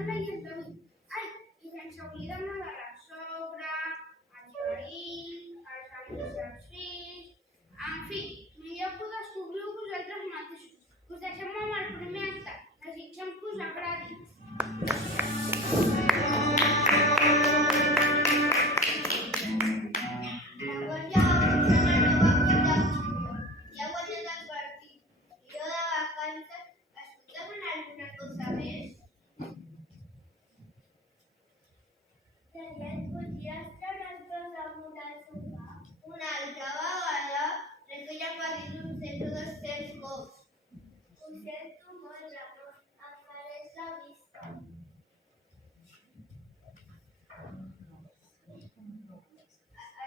estan veient avui. Ai, i sense oblidar-me de la sogra, els veïns, els amics dels fills... En fi, millor que ho descobriu vosaltres mateixos. Us deixem amb el primer acte. Desitgem que us agradi. Una altra vegada crec que ja ha patit un centre dels tres cops. Ho sento molt, Ramon. Em faràs la vista.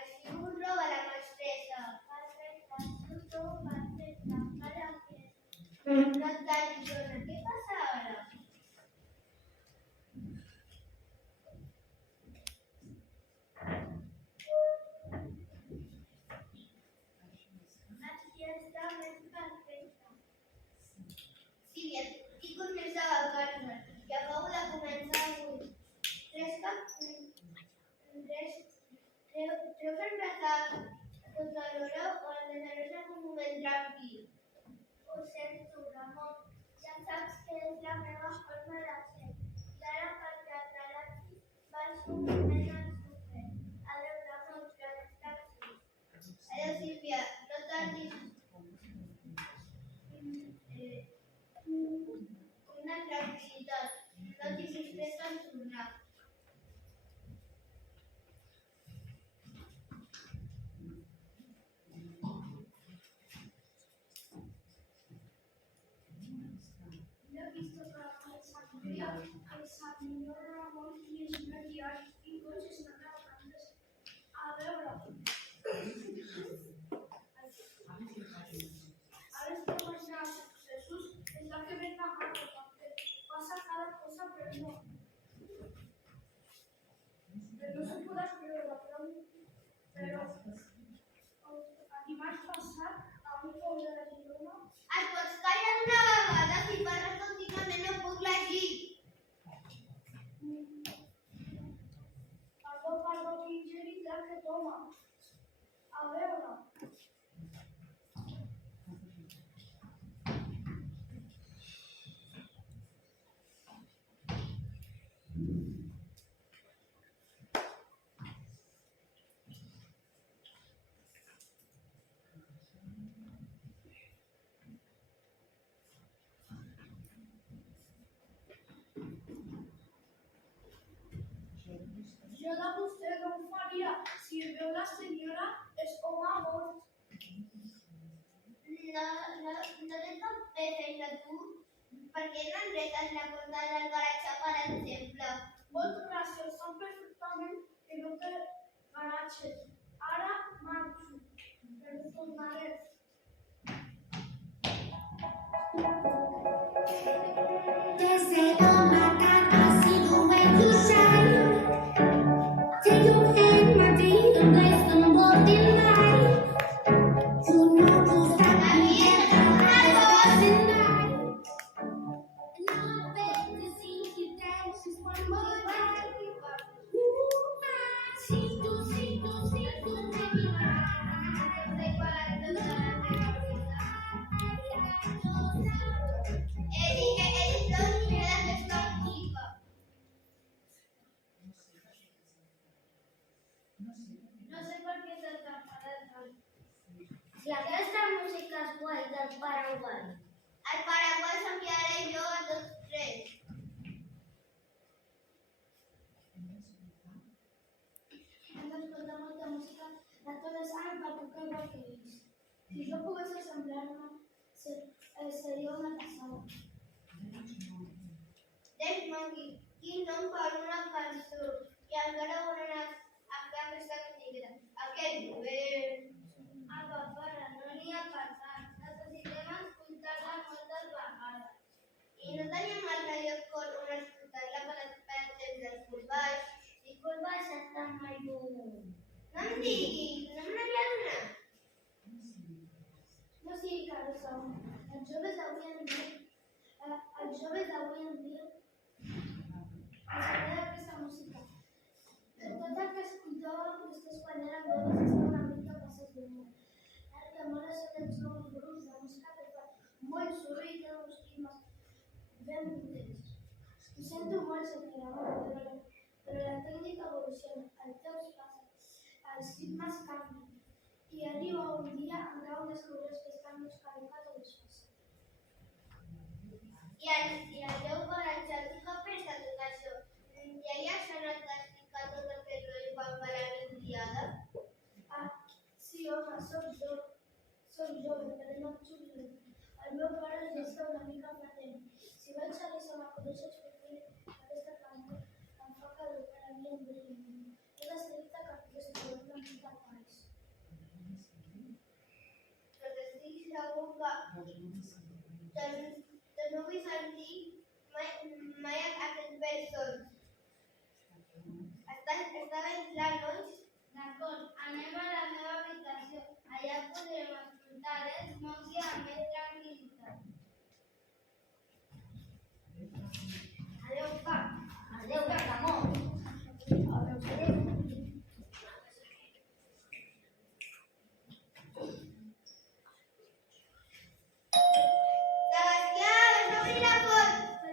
Així us roba la mestressa. Perfecte, tu perfecte. Ara què? No et tallis, dona. Què passa ara? I comença a vacar-me, que acabo de començar avui. Treu el braçat sota l'hora o el deixaràs en un moment tranquil. Ho sento, Ramon. Ja saps que és la meva forma de ser. I ara perquè et relaxis, vas un moment al súper. Adéu, Ramon, que descansis. Adéu, Sílvia, no tardis. Una tranquil·litat, no tinguis pressa en tornar. No he visto trabajar esa tía, esa señora Ramón y es una tía y cosas están trabajando. A ver, ahora esto pasa a Jesús, es la que venga a pasa cada cosa, pero no. Pero no se puede escribir la pero a ti vas a pasar a un poble de Girona. Et pots callar una vegada? Si parles contínuament no puc llegir. Perdó, quin geni que toma. A veure. Jo de vostè no ho faria. Si veu la senyora, és home mort. No tens cap feina tu? Per què no enretes la porta del garatge, per exemple? Moltes gràcies, sap perfectament que no té garatge. Ara marxo, però tornaré. Desde lo matar ha sido when you shine. Take your hand, my dear, and place them both in mine. You know you stop me and I was in line. And I beg to see you dance just one more time. See you, baby, Eres dos y me das esta música. No sé per què t'has enfadat tant. Si aquesta música és guai del Paraguai. El Paraguai s'enviaré jo a tots tres. Hem d'escoltar molta música de tot l'estat per tocar igual que ells. Si jo pogués assemblar-me, seria una passada. Dave Monkey, quin nom per una cançó. I encara volen a fer aquesta activitat. Aquest govern. Apa, para, no n'hi ha per tant. Necessitem escoltar-la moltes vegades. I no teníem altre lloc on escoltar-la per exemple els Corballs. I Corballs estan mai lluny. No em diguis, no me n'havia donat. No sigui carosa. Els joves d'avui en dia estem contents. Ho sento molt, senyora Mora, però la tècnica evoluciona, el temps passa, els ritmes canvien, i arriba un dia en què un descobreix que estan més caducat o desfasat. I el teu coratge, tu que presta tot això? I allà s'ha anat a explicar tot aquest rotllo quan va la migdiada? Ah, sí, home, soc jove, però no em xuclo. El meu pare ja està una mica patent. Si vaig a les amacolleixes per fer aquesta cançó, em fa caducar a mi en brillament. És estricte que aquesta veu una mica baix. Però estic segur que no vull sentir mai aquests versos. Està ben clar, nois? D'acord, anem a la meva habitació. Allà podrem escoltar els mots i amb més tranquil·litat. Adéu, pa. Adéu, Ramon. Adéu. Sebastià, vas obrir la porta.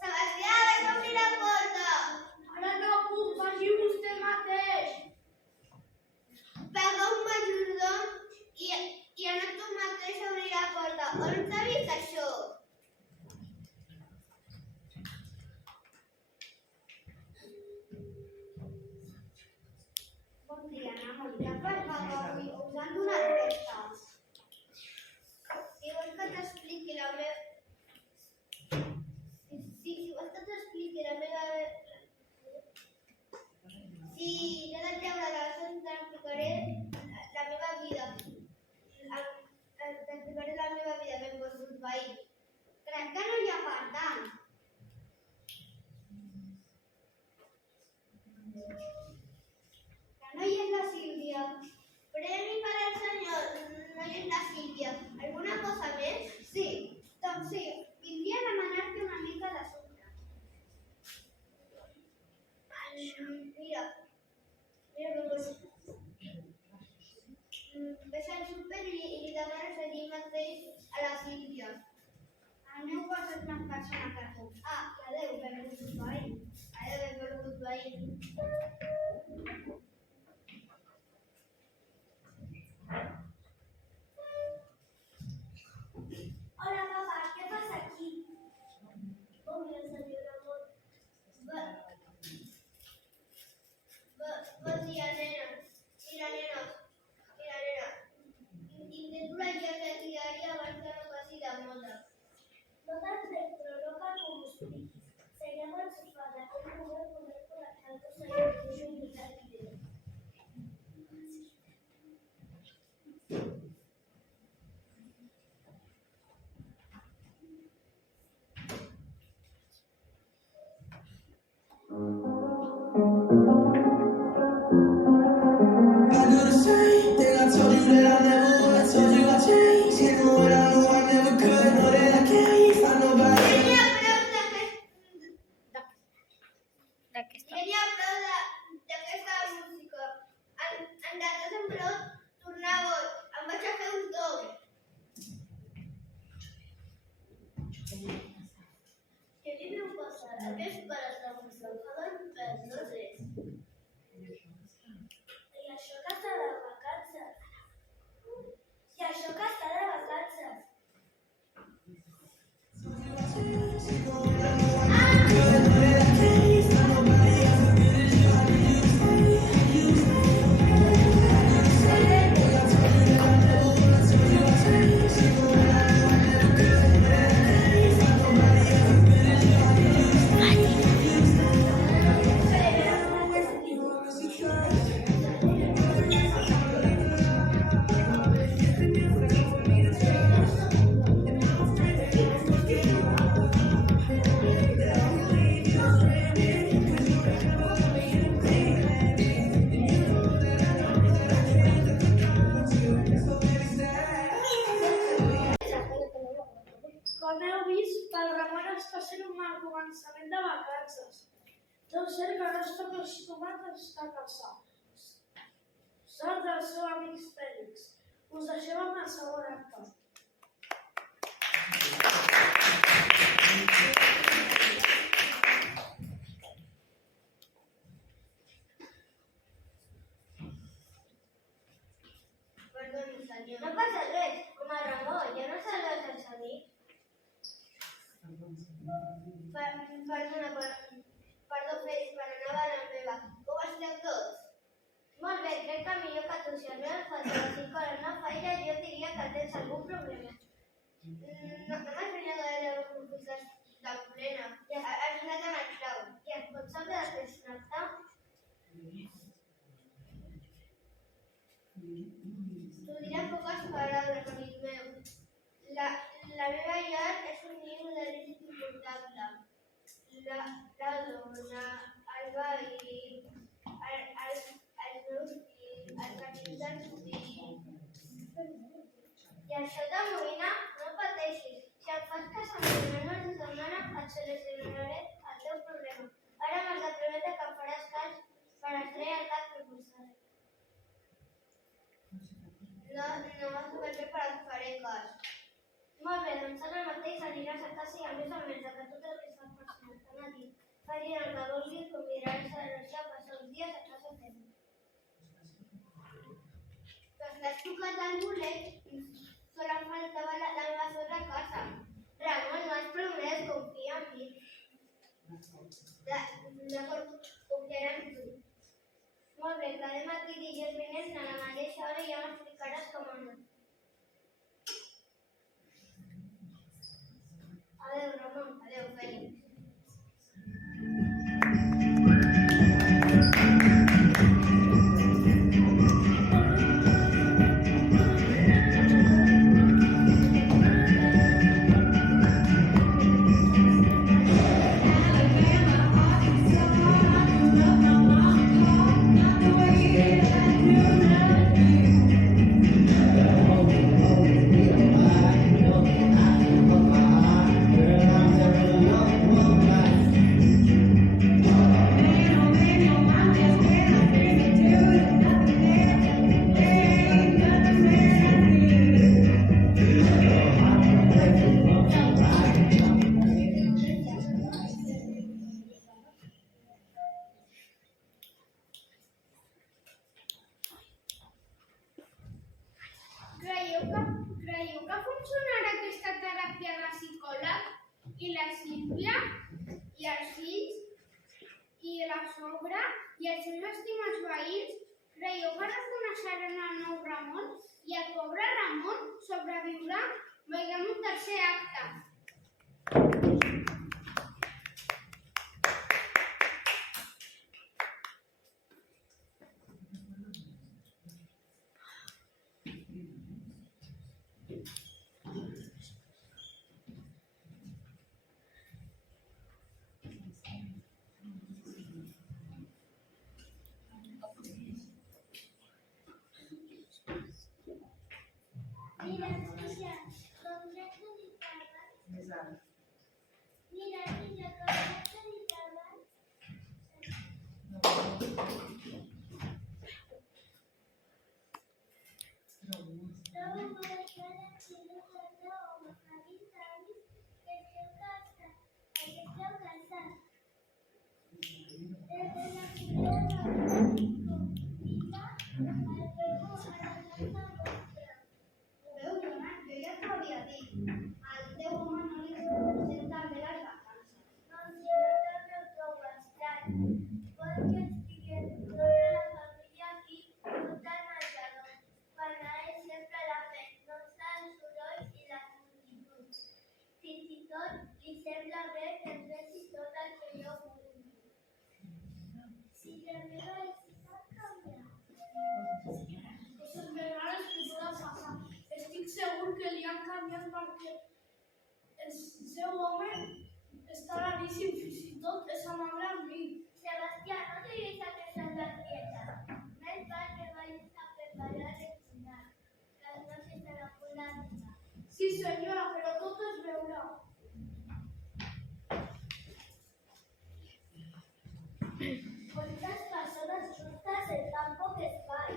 Sebastià, vas obrir la porta. Ara no puc, faci vostè mateix. Paga un majordom i ara tu mateix obrir la porta. On t'ha vist això? Bon dia, Ana Monica. Per favor, avui us han donat festes. Si vols que t'expliqui la meva... Si vols que t'expliqui la meva... Si no de treure de la zona t'explicaré la meva vida. T'explicaré la meva vida, benvolgut veí. Crec que no hi ha per tant. Que no hi és la Sílvia. Premi per al senyor, no hi és la Sílvia. Alguna cosa més? Sí, doncs sí. Vindria a demanar-te una mica de sucre. Mira, ves al súper i li demanes allí mateix a la Sílvia. El meu cos és una persona que tu. Ah, adéu, benvolgut veí. Adéu, benvolgut veí. Hola, papá, ¿qué pasa aquí? Bon dia, senyor Ramon. Bon dia, nena. Mira, nena. Intento llegir aquest diari abans que no passi de moda. No t'entenc, però no cal que m'ho expliquis. Seguim al sofà d'aquell moment poder connectar el teu celler i pujo un mitat vídeo. I do the same thing. I told you that I never would. I told you I changed. Even when I knew I never could. Know that I can't find nobody. Tenia prou d'aquesta música. En dates en prou tornar boig. Em vaig a fer un tom. Què li deu passar? Aquests pares de música poden perdre res. I això que està de vacances. Deu ser que no està acostumat a estar casat. Sort del seu amic Fèlix. Us deixem amb el segon acte. Perdó, Fèlix, per anar a la meva. Com esteu tots? Molt bé, crec que millor que tu, si el meu infant de la psicòloga no falla, jo diria que tens algun problema. No m'has venit a les conflictes de plena. Has anat amb el clau. I et pots saber de què es tracta? T'ho diré en poques paraules, amic meu. La meva llar és un niu de risc importable. La dona, el veí, els meus fills, els amics dels fills. I això t'amoïna? No pateixis. Si em fas cas amb mi no ens demana, et solucionaré el teu problema. Ara m'has de prometre que em faràs cas per estrellar el cap proposaré. No m'has de fer, però et faré cas. Molt bé, doncs ara mateix aniràs a casa i a més que tot el que està personal t'han dit. Facin el que vulguin, convidaran-se a passar uns dies a casa teva. Doncs l'has tocat al bolet i solo em faltava la meva sola casa. Ramon, no has promès, confia en mi. D'acord, confiaré en tu. Molt bé, quedem aquí dijous vinent a la mateixa hora i ja m'explicaràs com ha anat. Adéu, Ramon. Adéu, Fèlix. Creieu que funcionarà aquesta teràpia de psicòleg? I la Sílvia, i els fills, i la sogra, i els seus estimats veïns? Creieu que reconeixeran el nou Ramon? I el pobre Ramon sobreviurà? Veiem un tercer acte. Mira, Trisha, com crec que dic abans. Mira, Trisha, com crec que dic abans. Trobo molt estrany si no sabeu o fa 20 anys que esteu casats. Desde la primera convida al verbo a la casa vostra. Veu, Joan, jo ja t'ho havia dit. Al teu home no li presenten bé les vacances. Doncs jo també ho trobo estrany. Vol que estiguem tota la família aquí, tot al menjador. Per a ell sempre la fem, no està el soroll i les multituds. Fins i tot li sembla bé que ens vegi tot el que jo vull. Si la meva història canvia. Pues el verano es que pueda pasar. Estic segur que li han canviat perquè el seu home està raríssim, fins i tot és amable amb mi. Sebastià, no diguis aquestes bestietes. Més val que vagis a preparar el dinar. Les noces de la polànica. Sí, senyora, però tot es veurà. Quantes persones juntes en tan poc espai?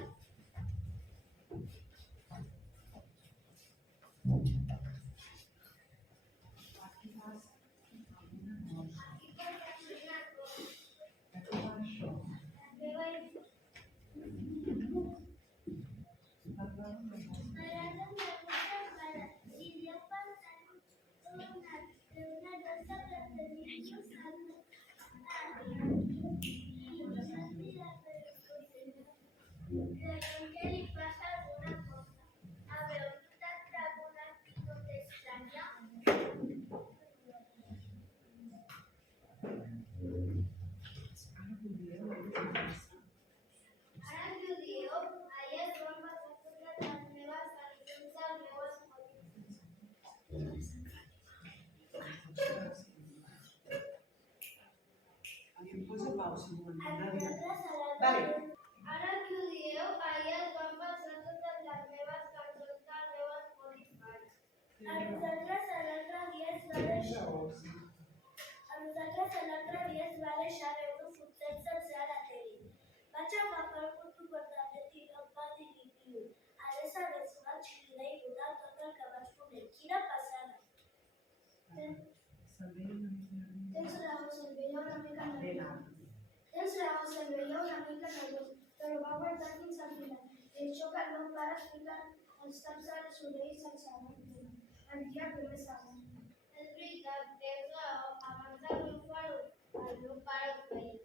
M'agrada una cosa, si Déu pensa una cosa si volen. A nosaltres a la Vale. Ara que ho dieu, ahir es van passar totes les meves cançons del meu Spotify. A nosaltres l'altre dia es va deixar... A nosaltres l'altre dia es va deixar veure un futset sencer a la tele. Vaig agafar el puto portalet i no em va dir ni piu. A més vaig cridar i votar tot el que vaig poder. Quina passada! Tens raó, se'l veia una mica nerviós. Tens raó, se'l veia una mica nerviós, però va aguantar fins al final. I això que el meu pare es fica els taps a les orelles sense aguantar. El dia que més aguanta. És veritat, tens raó. Abans del meu pare, el meu pare ho feia.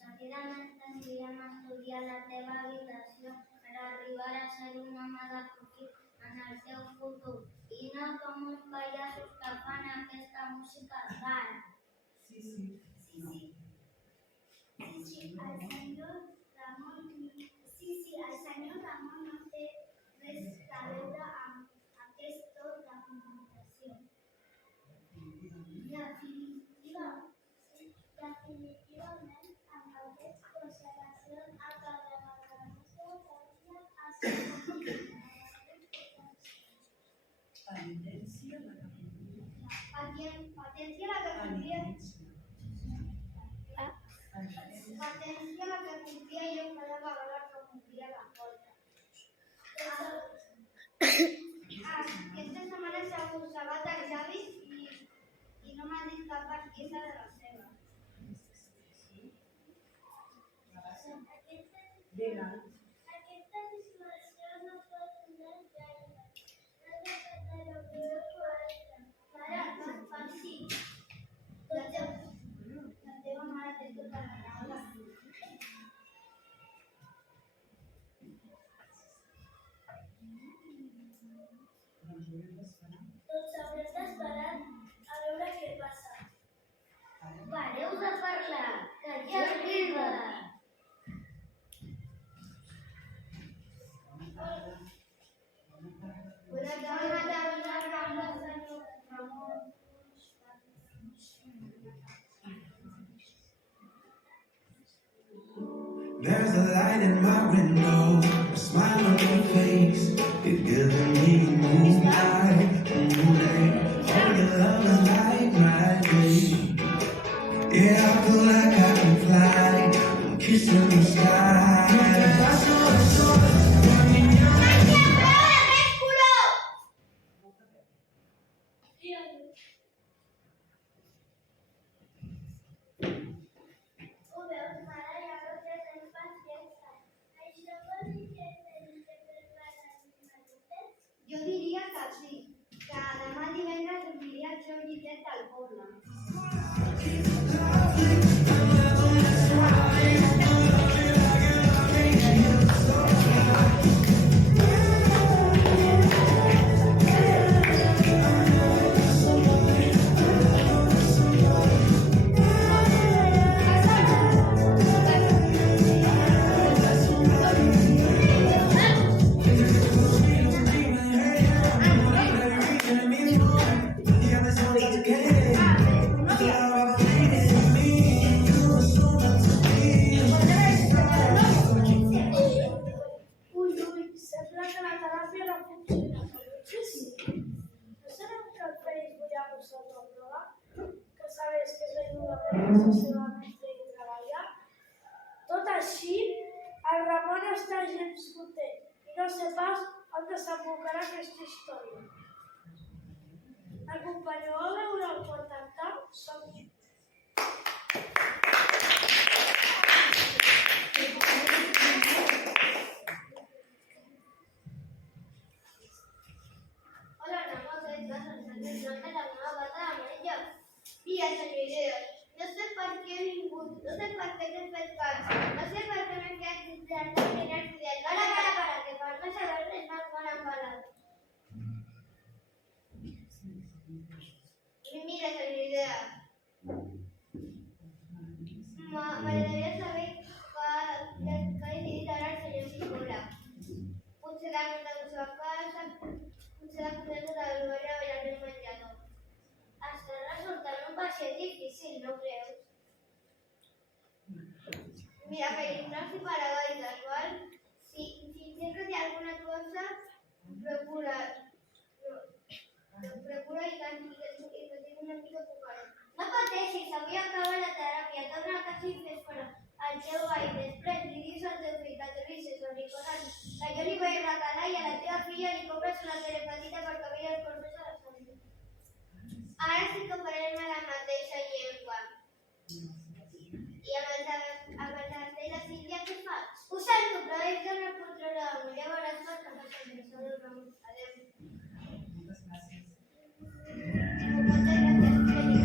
Seguidament t'enviem a estudiar la teva habitació per arribar a ser un home de profit en el teu futur i no com uns pallassos que fan aquesta música d'ara. Sí, sí. El senyor Ramon no té res a veure amb aquest to de comunicació. Definitivament, amb aquesta consideració acabem la nostra teoria a ser Penitència la que podria. Patència la que podria. Patència la que podria jo cada vegada que m'obria la porta. Aquesta setmana s'ha buscat els avis i no m'ha dit cap excusa de la seva. Vinga. Aquesta situació no pot durar gaire. No depèn de l'opinió correcta. Mare, no et passi. La teva mare té tota la raó. Tots haurem d'esperar a veure què passa. Pareu de parlar, que ja arriba. There's a light in my window, a smile on your face. You're giving me a moonlight, all your love is like my day. Yeah, I feel like I can fly, I'm kissing the sky. Ho veus, mare, ja no tens paciència. Això vol dir que tenim que preparar els maletes? Jo diria que sí, que demà divendres dormiria el seu llitet al poble. Sembla que la teràpia no funciona, potser sí. No serà que el Fèlix vull abusar de la prova? Que sabes que és venuda per la seva mestre i treballar? Tot així, el Ramon està gens content i no sé pas on desembocarà aquesta història. Acompanyeu a veure el quart camp, som jo. Hola, Ramon, soy Carlos, el de la nueva bata amarilla. Vía, señorías, no sé por qué no sé por qué te pescas, no sé por qué me quedas intentando mirar fidel. Para, que para no saber es más buena palabra. Mira, señoría, m'agradaria saber què ha decidit ara el senyor Sicura. Potser la nota de la seva casa, potser la cosa de l'hora o el meu menjador. Està resultant un passeig difícil, no creus? Mira, que hipnosi paradòica, igual, si tens que dir alguna cosa, procura i que tinc una mica poca. No pateixis, avui acaba la teràpia, torna a casa i fes fora el teu ball. Després li dius al teu fill que t'avisis o recordant que jo li vaig regalar i a la teva filla li compres una tele petita perquè mira els corbers a la família. Ara sí que parlem a la mateixa llengua. I amb el de la Sílvia, què fas? Ho sento, però ells donen el control de la memòria. Veuràs que el que fas amb el Ramon. Adéu. Moltes gràcies. Moltes gràcies, Félix.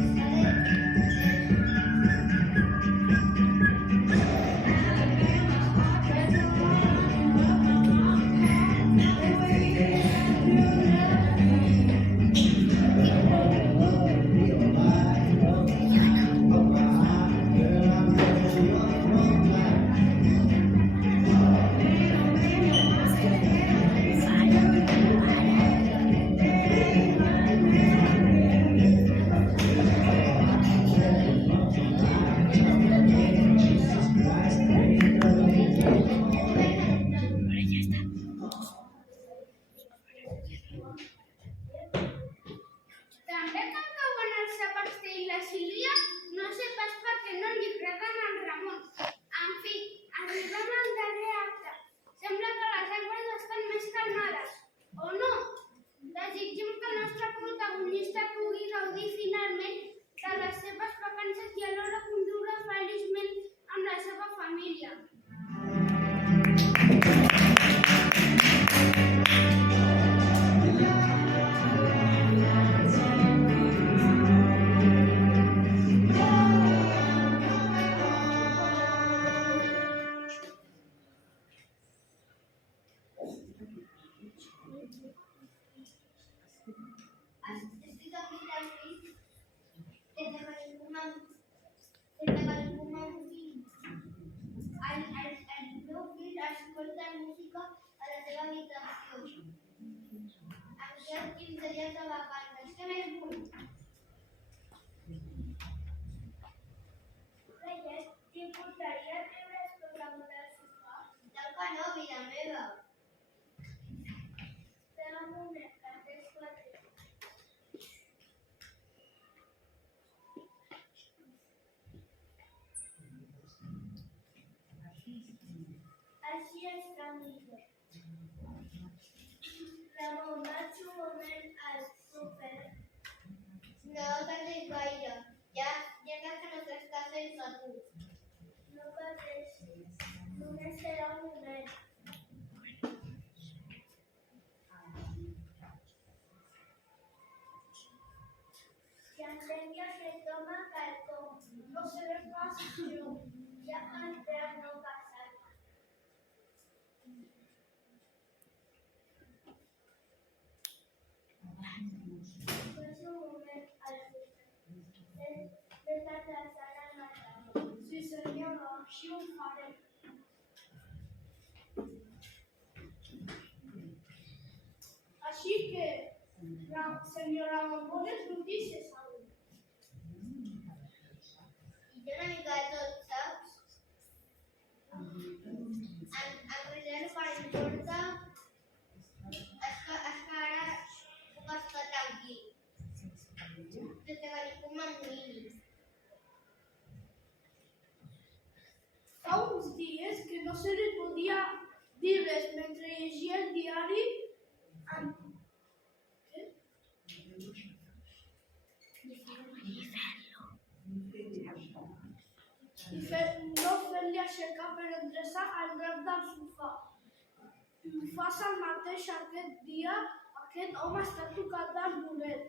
També cal que quan el Sebastià i la Sílvia no sé pas per què no li agraden al Ramon. En fi, arribem al darrer acte. Sembla que les aigües estan més calmades. O no? Desitgem que el nostre protagonista pugui gaudir finalment de les seves vacances i alhora conviure feliçment amb la seva família. Estic aquí tranquil, sense que ningú m'enviï. El meu fill escolta música a la seva habitació. Em queden 15 dies de vacances. Què més vull? Reyes, t'importaria treure's tot damunt del sofà? Tal que no, vida meva. Espera un moment, que tens 4. Així està millor. Ramon, vaig un moment al súper. No tardis gaire. Ja saps que no s'està sense tu. No pateixis. Només serà un moment. Si entenc aquest home quelcom, no seré pas jo. Ja entenc no passar. Sí, senyora, així ho faré. Així que, senyora, bones notícies avui. I jo una mica de tot, saps? Em reservo per importa. És que ara puc estar tranquil. Sense que ningú m'enviï. Fa uns dies que no se li podia dir res mentre llegia el diari no fer-li aixecar per endreçar el drap del sofà. I ho fas el mateix aquest dia, aquest home està tocat del bolet.